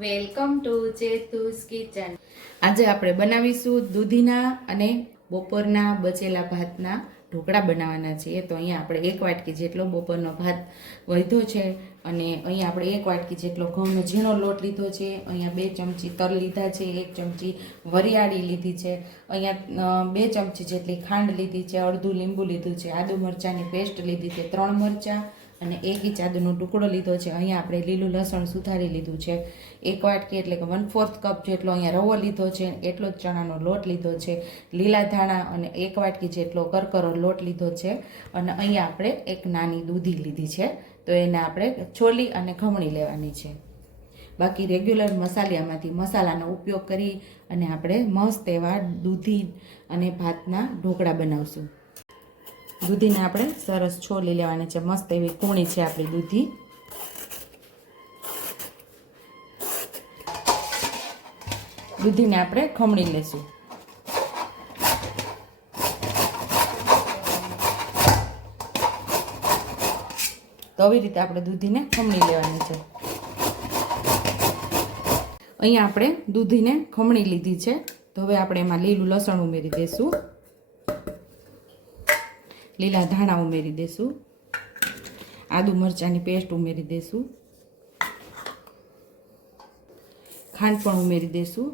Welcome to ચેતુસ kitchen. આજે આપણે બનાવીશું દૂધીના અને બપોરના બચેલા ભાતના ઢોકળા બનાવવાના છીએ. તો અહીંયા આપણે 1 વાટકી જેટલો બપોરનો ભાત વધ્યો છે અને અહીંયા આપણે 1 વાટકી જેટલો ઘઉંનો ઝીણો લોટ લીધો છે. અહીંયા 2 ચમચી તલ લીધા છે, 1 ચમચી વરિયાળી લીધી છે, અહીંયા 2 ચમચી જેટલી ખાંડ લીધી છે, અડધું લીંબુ લીધું છે, આદુ મરચાંની પેસ્ટ લીધી છે, 3 મરચાં અને 1 ઇંચ આદુનો ટુકડો લીધો છે. અહીંયા આપણે લીલું લસણ સુધારી લીધું છે. 1 વાટકી એટલે કે 1/4 કપ જેટલો અહીંયા રવો લીધો છે, એટલો જ ચણાનો લોટ લીધો છે, લીલા ધાણા અને 1 વાટકી જેટલો કરકરો લોટ લીધો છે અને અહીંયા આપણે એક નાની દૂધી લીધી છે. તો એને આપણે છોલી અને ખમણી લેવાની છે. બાકી રેગ્યુલર મસાલામાંથી મસાલાનો ઉપયોગ કરી અને આપણે મસ્ત એવા દૂધી અને ભાતના ઢોકળા બનાવશું. દૂધીને આપણે સરસ છોલી લેવાની છે. મસ્ત એવી કૂણી છે આપણી દૂધી. દૂધીને આપણે ખમણી લેશું. તો આવી રીતે આપણે દૂધીને ખમણી લેવાની છે. અહીંયા આપણે દૂધીને ખમણી લીધી છે. તો હવે આપણે એમાં લીલું લસણ ઉમેરી દઈશું, લીલા ધાણા ઉમેરી દઈશું, આદુ મરચાંની પેસ્ટ ઉમેરી દઈશું, ખાંડ પણ ઉમેરી દઈશું,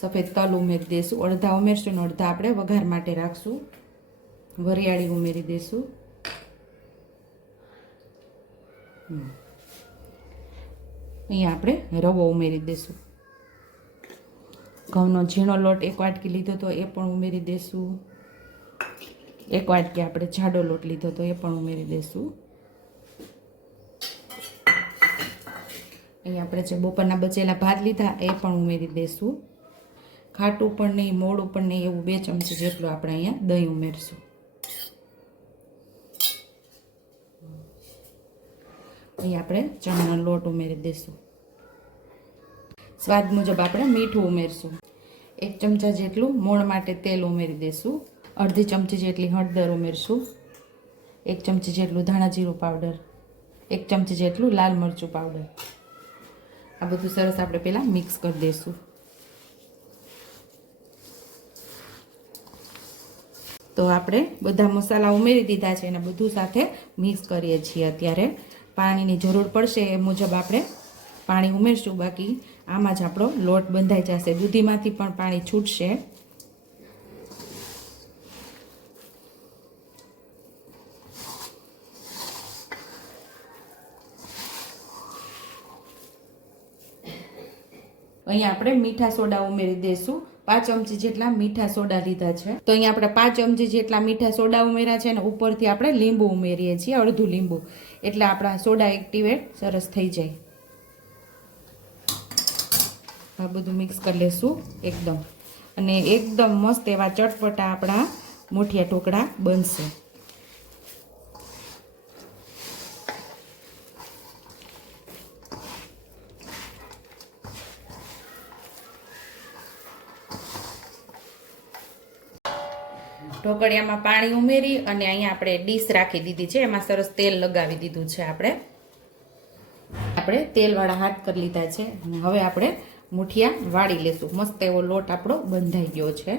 સફેદ તલ ઉમેરી દઈશું. અડધા ઉમેરશું ને અડધા આપણે વઘાર માટે રાખશું. વરિયાળી ઉમેરી દઈશું. અહીંયા આપણે રવો ઉમેરી દઈશું. ઘઉંનો ઝીણો લોટ 1 વાટકી લીધો તો એ પણ ઉમેરી દઈશું. 1 વાટકી આપણે જાડો લોટ લીધો તો એ પણ ઉમેરી દઈશું. અહીં આપણે જે બપોરના બચેલા ભાત લીધા એ પણ ઉમેરી દઈશું. ખાટું પણ નહીં, મોડું પણ નહીં એવું 2 ચમચી જેટલું આપણે અહીંયા દહીં ઉમેરશું. અહીં આપણે ચણાનો લોટ ઉમેરી દઈશું. સ્વાદ મુજબ આપણે મીઠું ઉમેરશું. 1 ચમચા જેટલું મોણ માટે તેલ ઉમેરી દઈશું. અડધી ચમચી જેટલી હળદર ઉમેરશું. 1 ચમચી જેટલું ધાણા જીરું પાવડર, 1 ચમચી જેટલું લાલ મરચું પાવડર. આ બધું સરસ આપણે પહેલાં મિક્સ કરી દઈશું. તો આપણે બધા મસાલા ઉમેરી દીધા છે અને બધું સાથે મિક્સ કરીએ છીએ. અત્યારે પાણીની જરૂર પડશે એ મુજબ આપણે પાણી ઉમેરશું. બાકી આમાં જ આપણો લોટ બંધાઈ જશે. દૂધીમાંથી પણ પાણી છૂટશે. અહીંયા આપણે મીઠા સોડા ઉમેરી દઈશું. 5 ચમચી જેટલા મીઠા સોડા લીધા છે. તો અહીંયા આપણે 5 ચમચી જેટલા મીઠા સોડા ઉમેર્યા છે અને ઉપરથી આપણે લીંબુ ઉમેરીએ છીએ, અડધું લીંબુ, એટલે આપણા સોડા એક્ટિવેટ સરસ થઈ જાય. આ બધું મિક્સ કરી લેશું એકદમ, અને એકદમ મસ્ત એવા ચટપટા આપણા મુઠિયા ઢોકળા બનશે. ઢોકળિયામાં પાણી ઉમેરી અને અહીંયા આપણે ડીશ રાખી દીધી છે. એમાં સરસ તેલ લગાવી દીધું છે. આપણે તેલવાળા હાથ કરી લીધા છે અને હવે આપણે મુઠિયા વાળી લેશું. મસ્ત એવો લોટ આપણો બંધાઈ ગયો છે.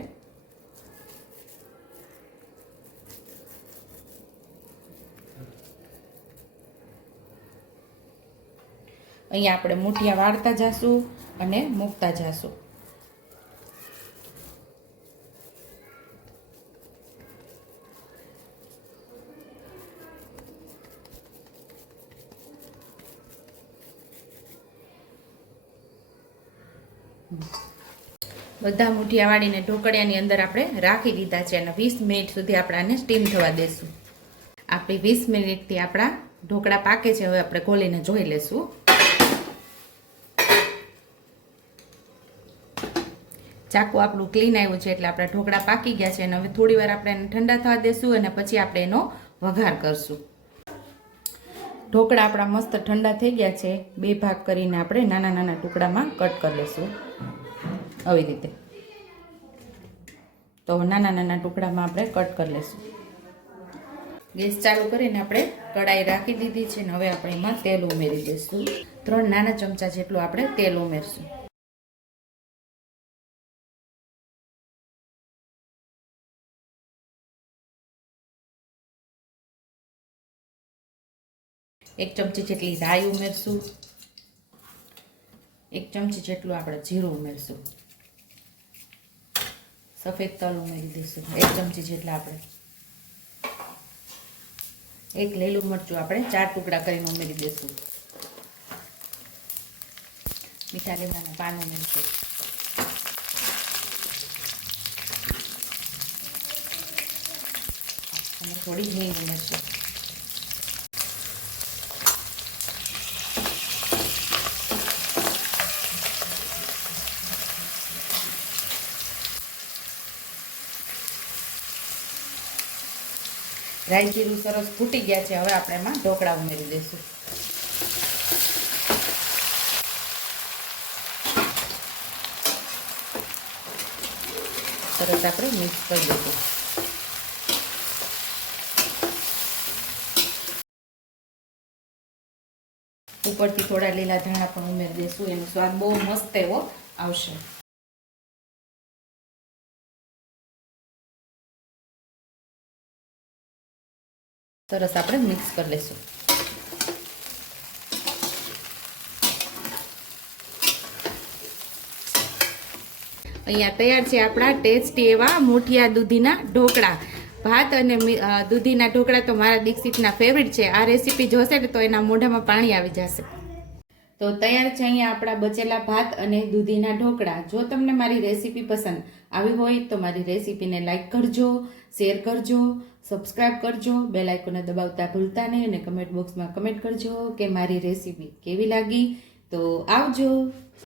અહીંયા આપણે મુઠિયા વાળતા જાશું અને મૂકતા જાશું. બધા મુઠિયા વાળીને ઢોકળિયાની અંદર આપણે રાખી દીધા છે અને 20 મિનિટ સુધી આપણે આને સ્ટીમ થવા દેશું. આપણી 20 મિનિટથી આપણા ઢોકળા પાકે છે. હવે આપણે ખોલીને જોઈ લેશું. ચાકુ આપણું ક્લીન આવ્યું છે એટલે આપણા ઢોકળા પાકી ગયા છે અને હવે થોડી વાર આપણે એને ઠંડા થવા દેશું અને પછી આપણે એનો વઘાર કરશું. ઢોકળા આપણા મસ્ત ઠંડા થઈ ગયા છે. 2 ભાગ કરીને આપણે નાના નાના ટુકડામાં કટ કરી લઈશું આવી રીતે. તો નાના નાના ટુકડામાં આપણે કટ કરી લઈશું. ગેસ ચાલુ કરીને આપણે કડાઈ રાખી દીધી છે ને હવે આપણે એમાં તેલ ઉમેરી દઈશું. 3 નાના ચમચા જેટલું આપણે તેલ ઉમેરશું. એક ચમચી જેટલી રાઈ ઉમેરશું. 1 ચમચી જેટલું આપણે જીરું ઉમેરશું. સફેદ તલ ઉમેરી દઈશું 1 ચમચી જેટલા આપણે. 1 લીલું મરચું આપણે 4 ટુકડા કરીને ઉમેરી દઈશું. મીઠા લીમડાના પાન ઉમેરશું. અને થોડી હિંગ ઉમેરશું. રાઈ જીરું સરસ ફૂટી ગયા છે. હવે આપણે એમાં ઢોકળા ઉમેરી દઈશું. સરસ આપણે મિક્સ કરી દઈશું. ઉપરથી થોડા લીલા ધાણા પણ ઉમેરી દઈશું. એનો સ્વાદ બહુ મસ્ત એવો આવશે. સરસ આપણે મિક્સ કરી લઈશું. અહીંયા તૈયાર છે આપણા ટેસ્ટી એવા મુઠિયા દૂધીના ઢોકળા. ભાત અને દૂધીના ઢોકળા તો મારા દીક્ષિતના ફેવરિટ છે. આ રેસીપી જોશે ને તો એના મોઢામાં પાણી આવી જશે. તો તૈયાર છે અહીંયા આપણા બચેલા ભાત અને દૂધીના ઢોકળા. જો તમને મારી રેસીપી પસંદ આવી હોય તો મારી રેસીપીને લાઈક કરજો, શેર કરજો, સબસ્ક્રાઈબ કરજો, બેલ આઇકોનને દબાવતા ભૂલતા નહીં અને કમેન્ટ બોક્સમાં કમેન્ટ કરજો કે મારી રેસીપી કેવી લાગી. તો આવજો.